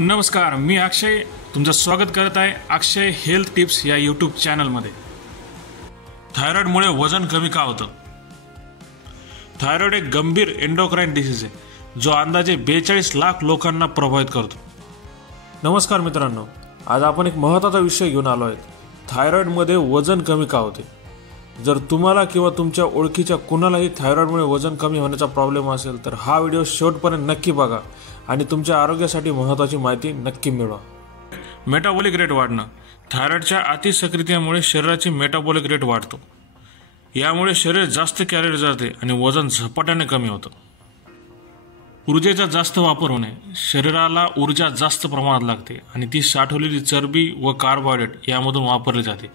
नमस्कार, मी अक्षय तुमचं स्वागत करत आहे अक्षय हेल्थ टिप्स या यूट्यूब चॅनलमध्ये। थायरॉइडमुळे वजन कमी का होतं? थायरॉइड एक गंभीर एंडोक्राइन डिसीज आहे जो अंदाजे 42 लाख लोकांना प्रभावित करतो। नमस्कार मित्रांनो, आज आपण एक महत्त्वाचा विषय घेऊन आलो आहोत। थायरॉइडमध्ये वजन कमी का होते? जर तुम्हाला किंवा तुमच्या ओळखीच्या कुणालाही थायरॉइडमुळे वजन कमी होण्याचा प्रॉब्लेम असेल तर हा व्हिडिओ शेवटपर्यंत नक्की बघा आणि तुमच्या आरोग्यासाठी महत्त्वाची माहिती नक्की मिळवा। मेटाबॉलिक रेट वाढणं। थायरॉइडच्या अतिसक्रियतेमुळे शरीराची मेटाबॉलिक रेट वाढतो। यामुळे शरीर जास्त कॅलरी जाते आणि वजन झपाट्याने कमी होतं। ऊर्जेचा जास्त वापर होणे। शरीराला ऊर्जा जास्त प्रमाणात लागते आणि ती साठवलेली चरबी व कार्बोहायड्रेट यामधून वापरली जाते,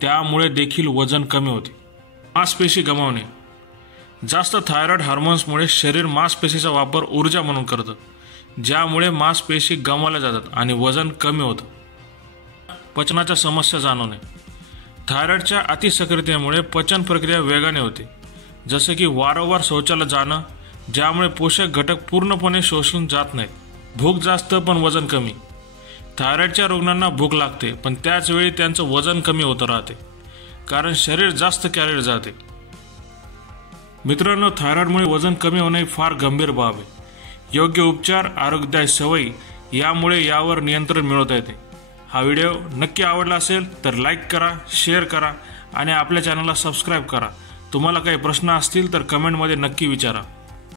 त्यामुळे देखील वजन कमी होते। मांसपेशी गमावणे। जास्त थायरॉइड हार्मोन्समुळे शरीर मांसपेशीचा वापर ऊर्जा म्हणून करतं, ज्यामुळे मांसपेशी गमावल्या जातात आणि वजन कमी होतं। पचनाच्या समस्या जाणवणे। थायरॉइडच्या अतिसक्रियतेमुळे पचन प्रक्रिया वेगाने होते, जसे की वारंवार शौचालयात जाणं, ज्यामुळे पोषक घटक पूर्णपणे शोषून जात नाहीत। भूक जास्त पण वजन कमी। थायरॉइडच्या रुग्णांना भूक लागते पण त्याच वेळी त्यांचं वजन कमी होत राहते, कारण शरीर जास्त कॅलरी जाते। मित्रांनो, थायरॉइडमुळे वजन कमी होणे फार गंभीर बाब आहे। योग्य उपचार, आरोग्यदायी सवयी यामुळे यावर नियंत्रण मिळवता येते। हा व्हिडिओ नक्की आवडला असेल तर लाईक करा, शेअर करा आणि आपल्या चॅनलला सबस्क्राईब करा। तुम्हाला काही प्रश्न असतील तर कमेंटमध्ये नक्की विचारा।